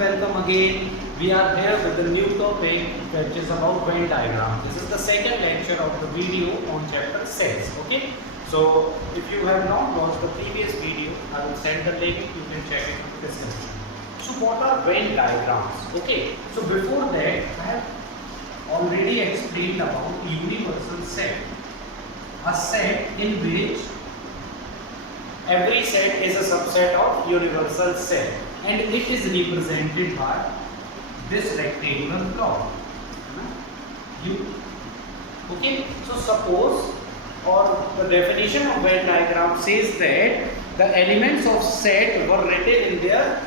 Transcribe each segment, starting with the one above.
and welcome again. We are here with the new topic which is about Venn diagram. This is the second lecture of the video on chapter 6. Okay. So if you have not watched the previous video, I will send the link. You can check it in the description. So what are Venn diagrams? Okay. So before that, I have already explained about universal set. A set in which every set is a subset of universal set, and it is represented by this rectangular block. U. Okay. So suppose, or the definition of Venn diagram says that the elements of set were written in their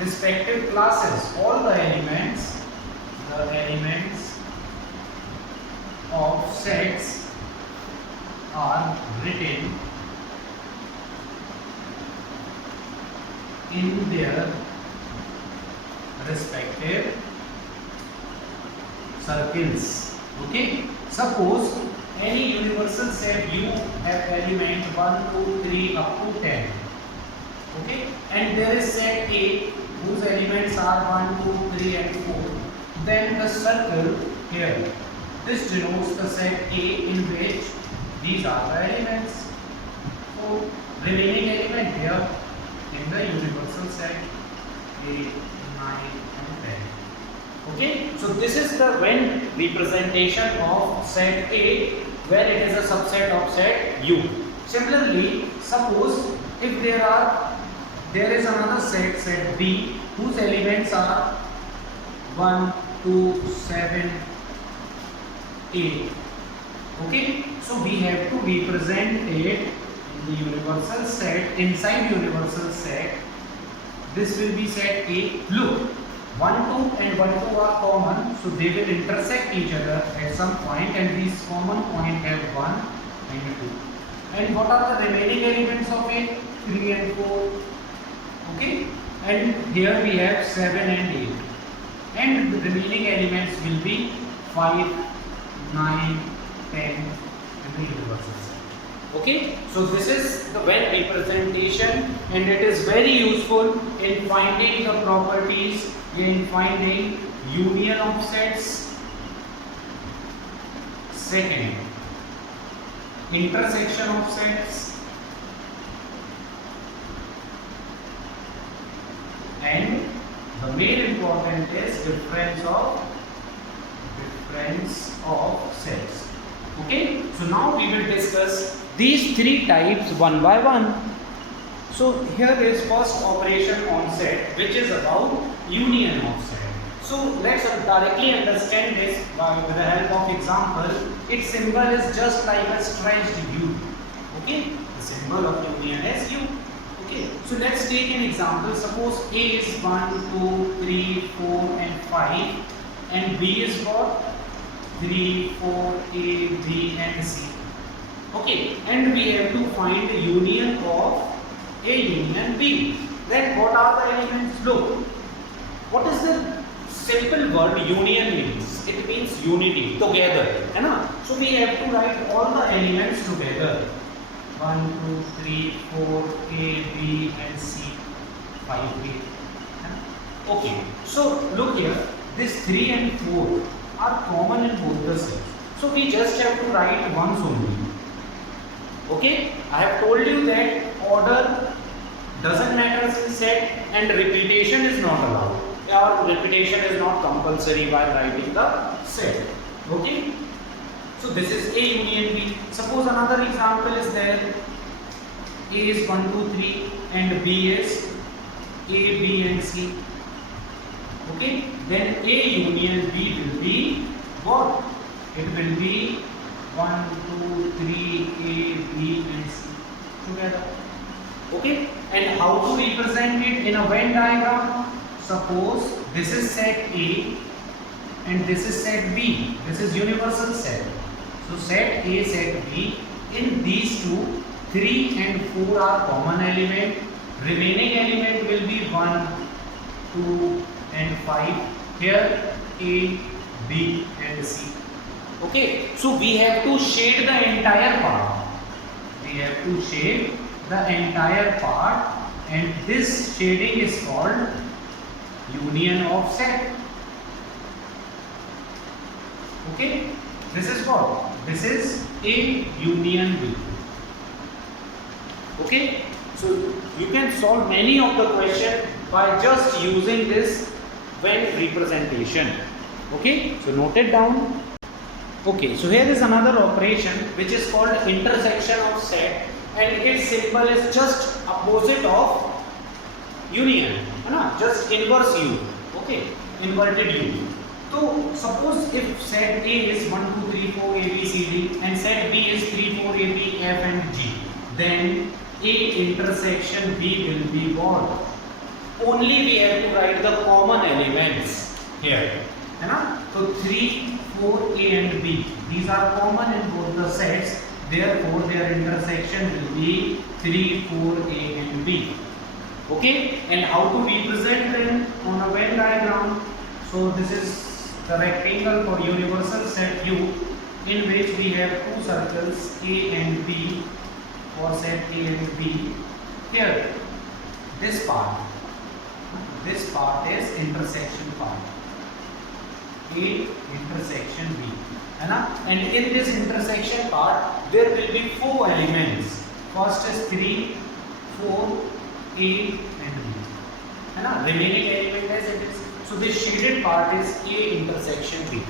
respective classes. All the elements of sets are written in their respective circles. Okay. Suppose any universal set U have element 1, 2, 3 up to 10. Okay. And there is set A whose elements are 1, 2, 3 and 4. Then the circle here, this denotes the set A in which these are the elements. So remaining element here in the universal set 8, 9 and 10. Okay. So this is the Venn representation of set A, where it is a subset of set U. Similarly, suppose if there is another set B, whose elements are 1, 2, 7, 8. Okay. So we have to represent it in the universal set. Inside universal set, this will be set A. Look, 1, 2 and 1, 2 are common, so they will intersect each other at some point, and these common points have 1 and 2. And what are the remaining elements of it? 3 and 4. Okay. And here we have 7 and 8. And the remaining elements will be 5, 9, 10 in the universal set. Okay. So this is the Venn representation, and it is very useful in finding the properties, in finding union of sets. Second, intersection of sets, and the main important is difference of sets. Okay. So now we will discuss these three types one by one. So here is first operation on set, which is about union of set. So let's directly understand this with the help of example. Its symbol is just like a stretched U. Okay. The symbol of union is U. Okay. So let's take an example. Suppose A is 1, 2, 3, 4 and 5, and B is what? 3, 4, A, B and C. Okay. And we have to find the union of A union B. Then what are the elements? Look, what is the simple word union means? It means unity, together. So we have to write all the elements together. 1, 2, 3, 4, A, B and C, 5, 8. Okay. So look here, this 3 and 4 are common in both the sets. So we just have to write once only. Okay. I have told you that order doesn't matter in set, and repetition is not allowed, or repetition is not compulsory while writing the set. Okay. So this is A union B. Suppose another example is there. A is 1, 2, 3 and B is A, B and C. Okay. Then A union B will be what? It will be 1, 2, 3, A, B and C together. Okay. And how to represent it in a Venn diagram? Suppose this is set A and this is set B. This is universal set. So set A, set B. In these two, 3 and 4 are common element. Remaining element will be 1, 2 and 5. Here A, B and C. Okay. So we have to shade the entire part. We have to shade the entire part, and this shading is called union union of set. Okay, this is what? This is A union B. Okay, so you can solve many of the question by just using this Venn representation. Okay, so note it down. Okay, so here is another operation which is called intersection of set, and its symbol is just opposite of union, just inverse U. Okay, inverted U. So suppose if set A is 1, 2, 3, 4 A, B, C, D, and set B is 3, 4 A, B, F and G, then A intersection B will be what? Only we have to write the common elements here. So 3, 4 A and B, these are common in both the sets, therefore their intersection will be 3, 4 A and B. Okay, and how to represent them on a Venn diagram? So this is the rectangle for universal set U, in which we have two circles A and B for set A and B. Here, this part is intersection part, A intersection B, and in this intersection part there will be 4 elements. First is 3, 4, A and B, remaining element as it is. So this shaded part is A intersection B.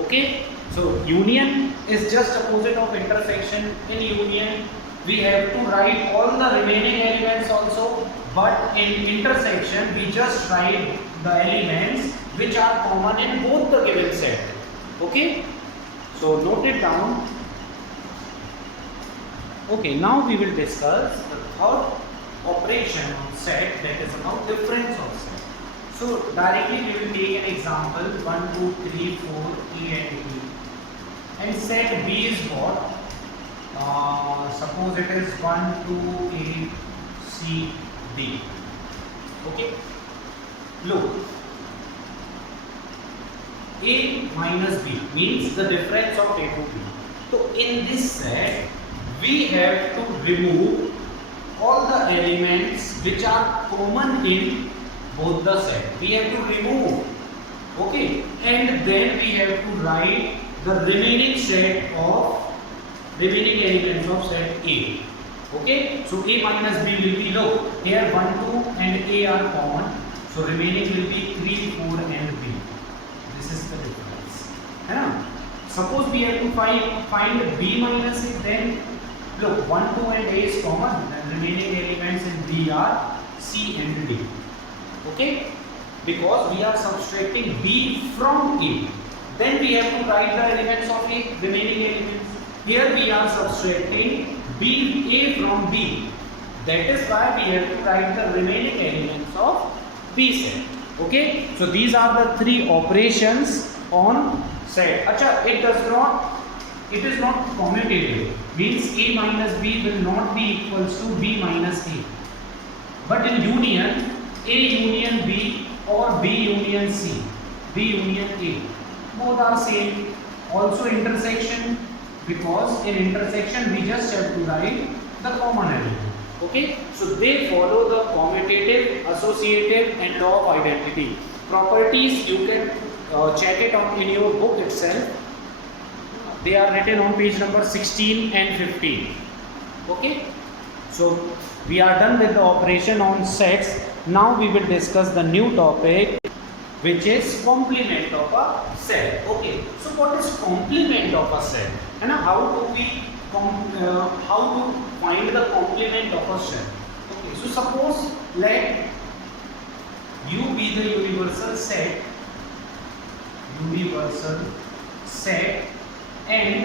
Okay, so union is just opposite of intersection. In union we have to write all the remaining elements also, but in intersection we just write the elements which are common in both the given set. Okay, so note it down. Okay, now we will discuss the third operation on set, that is about difference of set. So directly we will take an example 1, 2, 3, 4 A and B, and set B is what? Suppose it is 1, 2 A, C, D. Okay, look, A minus B means the difference of A to B. So in this set we have to remove all the elements which are common in both the set. We have to remove. Okay, and then we have to write the remaining elements of set A. Okay, so A minus B will be, look, here 1, 2 and A are common, so remaining will be 3, 4 and B. This is the difference. Suppose we have to find B minus A, then look, 1, 2 and A is common, then remaining elements in B are C and D. Okay, because we are subtracting B from A, then we have to write the elements of A, remaining elements. Here we are subtracting A from B, that is why we have to write the remaining elements of B set. Okay, so these are the 3 operations on set. Acha, it is not commutative, means A minus B will not be equals to B minus A, but in union, A union B or B union C, B union A, both are same. Also intersection, because in intersection we just have to write the common element. Okay, so they follow the commutative, associative and law of identity. Properties you can check it in your book itself. They are written on page number 16 and 15. Okay, so we are done with the operation on sets. Now we will discuss the new topic, which is complement of a set. Okay, so what is complement of a set, and how to find the complement of a set? Okay, so suppose let U be the universal set, and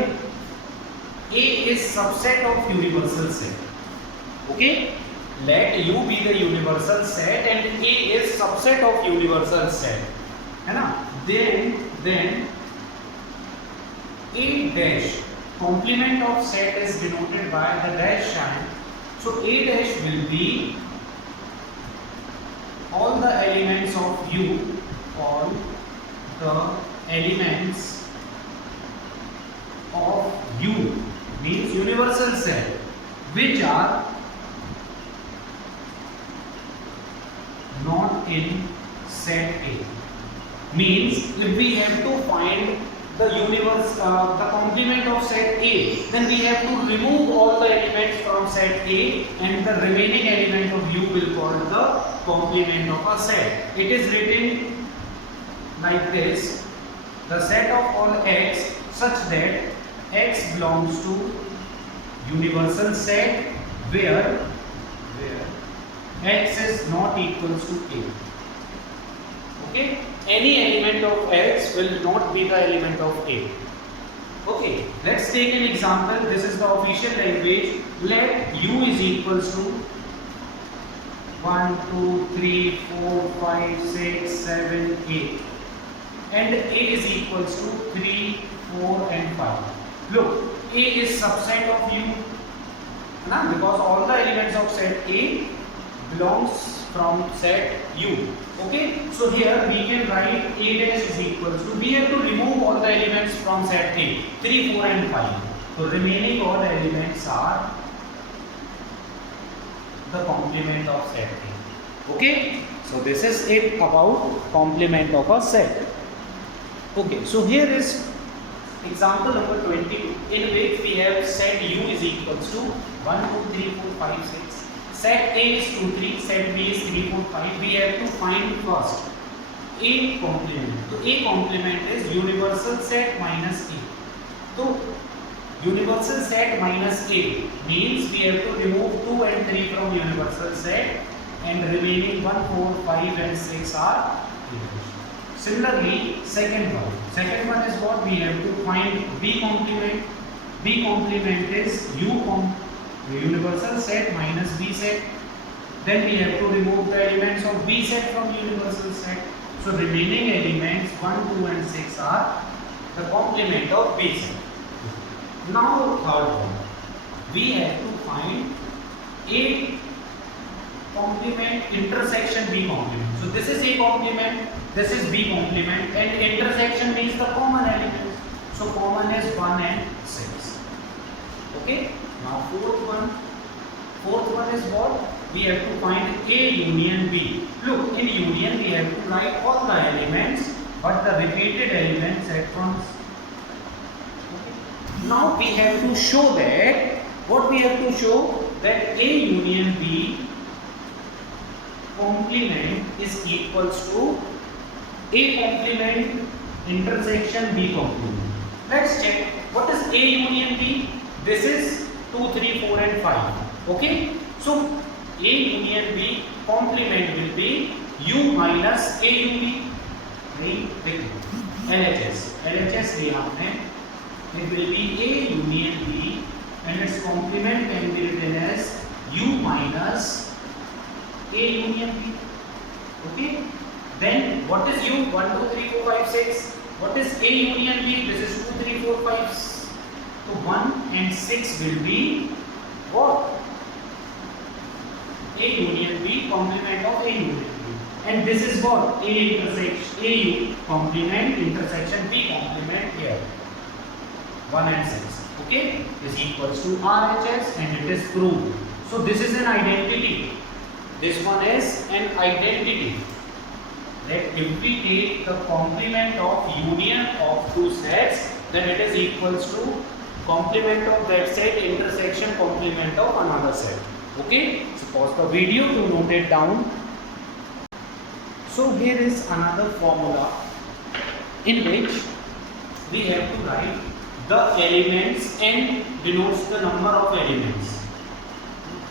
A is subset of universal set. Okay, let U be the universal set and A is subset of universal set, then A dash, complement of set is denoted by the dash sign. So A dash will be all the elements of U, all the elements of U means universal set which are not in set A. Means if we have to find the complement of set A, then we have to remove all the elements from set A, and the remaining element of U will call the complement of a set. It is written like this: the set of all x such that x belongs to universal set where x is not equals to A. Okay, any element of x will not be the element of A. Okay, let's take an example. This is the official language. Let U is equals to 1, 2, 3, 4, 5, 6, 7, 8, and A is equals to 3, 4 and 5. Look, A is subset of U, because all the elements of set A belongs from set U. Okay, so here we can write A dash is equals to, we have to remove all the elements from set A, 3, 4 and 5. So remaining all elements are the complement of set A. Okay, so this is it about complement of a set. Okay, so here is example number 22, in which we have set U is equals to 1, 2, 3, 4, 5, 6. Set A is 2, 3, set B is 3, 4, 5. We have to find first A complement. So A complement is universal set minus A. So universal set minus A means we have to remove 2 and 3 from universal set, and remaining 1, 4, 5 and 6 are A. Similarly, second one is what we have to find B complement. B complement is universal set minus B set. Then we have to remove the elements of B set from universal set. So remaining elements 1, 2 and 6 are the complement of B set. Now third one, we have to find A complement intersection B complement. So this is A complement, this is B complement, and intersection means the common elements. So common is 1 and 6. Okay. Now fourth one is what? We have to find A union B. Look, in union we have to write all the elements, but the repeated elements at once. Okay. Now we have to show that, what we have to show, that A union B complement is equals to A complement intersection B complement. Let's check. What is A union B? This is 2, 3, 4 and 5. Okay. So A union B complement will be U minus A U B. LHS लिया हमने. It will be A union B, and its complement can be written as U minus A union B. Okay. Then what is U? 1, 2, 3, 4, 5, 6. What is A union B? This is 2, 3, 4, 5. So 1 and 6 will be what? A union B complement of A union B. And this is what? A intersection AU complement intersection B complement here. 1 and 6. Okay? Is equals to RHS, and it is proved. So this is an identity. This one is an identity. That if we take the complement of union of two sets, then it is equals to complement of that set intersection complement of another set. Okay, so pause the video to note it down. So here is another formula in which we have to write the elements. N denotes the number of elements.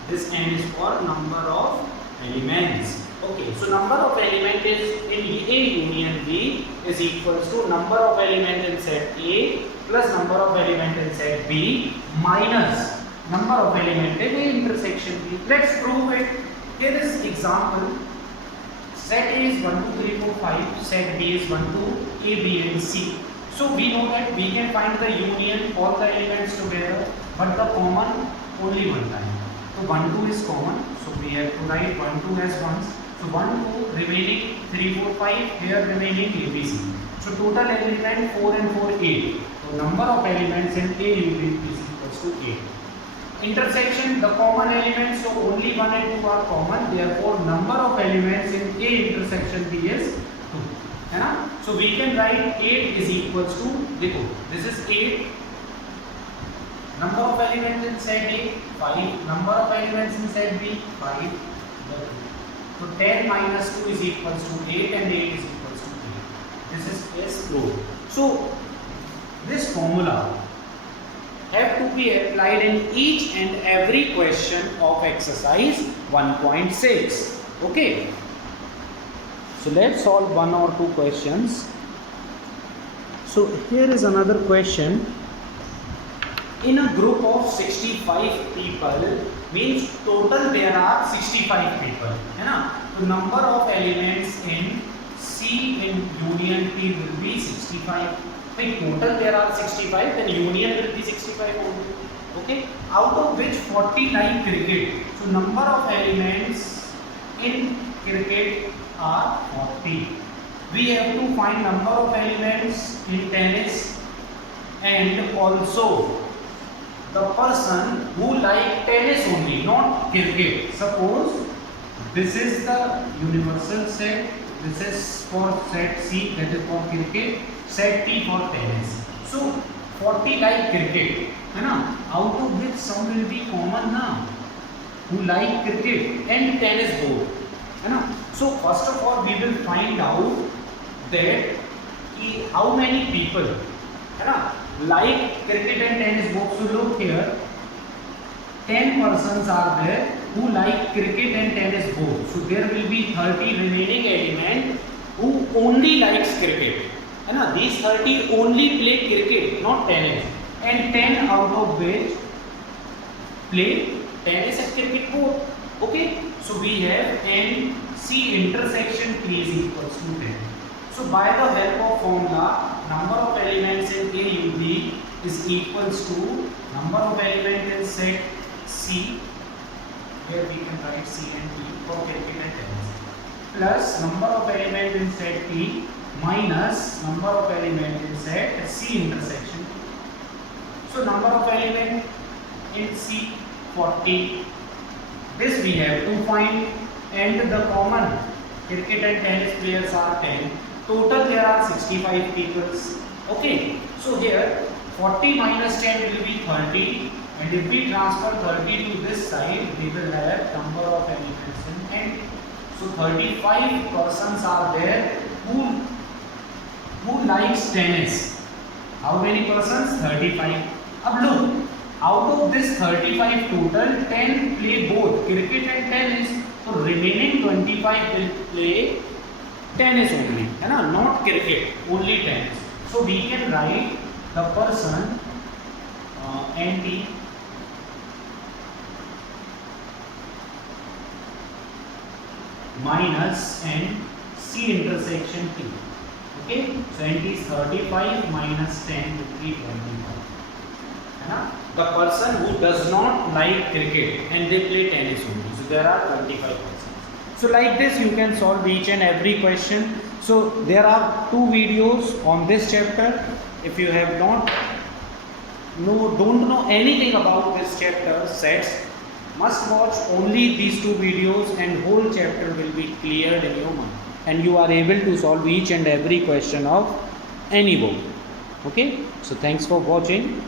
This N is for number of elements. Okay, so number of element is in A union B is equals to number of element in set A plus number of element in set B minus number of element in A intersection B. Let's prove it. Here is example. Set A is 1, 2, 3, 4, 5. Set B is 1, 2, A, B and C. So we know that we can find the union, all the elements together, but the common only one time. So 1, 2 is common. So we have to write 1, 2 as ones. So 1, 2 remaining 3, 4, 5. Here remaining A, B, C. So total element 4 and 4, 8. So number of elements in A unit is equals to 8. intersection, the common elements, so only 1 and 2 are common, therefore number of elements in A intersection B is 2, है ना? So we can write 8 is equals to, देखो, this is 8, number of elements in set A 5, number of elements in set B 5, so 10 minus 2 is equals to 8 and 8 is equals to 8. This is S proved. So this formula have to be applied in each and every question of exercise 1.6. Okay. So let's solve one or two questions. So here is another question. In a group of 65 people, means total there are 65 people, है ना? The number of elements in C in union T will be 65. If total there are 65, then union will be 65 only. Okay? Out of which 40 like cricket. So number of elements in cricket are 40. We have to find number of elements in tennis and also the person who like tennis only, not cricket. Suppose this is the universal set, this is for set C, that is for cricket, set T for tennis. So 40 like cricket, है ना? Out of which some will be common ना, who like cricket and tennis both, है ना? So first of all we will find out that how many people, है ना, like cricket and tennis both. So look here, 10 persons are there who like cricket and tennis both. So there will be 30 remaining element who only likes cricket. है ना? These 30 only play cricket, not tennis, and 10 out of which play tennis and cricket both. Okay, so we have n C intersection P is equals to 10. So by the help of formula, number of elements in AUD is equals to number of elements in set C, where we can write C and T for cricket and tennis, plus number of elements in set T minus number of elements in set C intersection. So number of elements in C 40. This we have to find, and the common cricket and tennis players are 10. Total there are 65 people. Okay, so here 40 minus 10 will be 30, and if we transfer 30 to this side, we will have number of elements in n. So 35 persons are there who likes tennis. How many persons? 35. Now look, out of this 35 total, 10 play both cricket and tennis. So remaining 25 will play tennis only, है ना? Not cricket, only tennis. So we can write the person NT minus n C intersection T. Okay, so NT is 35 minus 10 will be 25. है ना? The person who does not like cricket and they play tennis only. So there are 25 persons. So like this you can solve each and every question. So there are two videos on this chapter. If you have not don't know anything about this chapter sets, must watch only these two videos and whole chapter will be cleared in your mind, and you are able to solve each and every question of any book. Okay, so thanks for watching.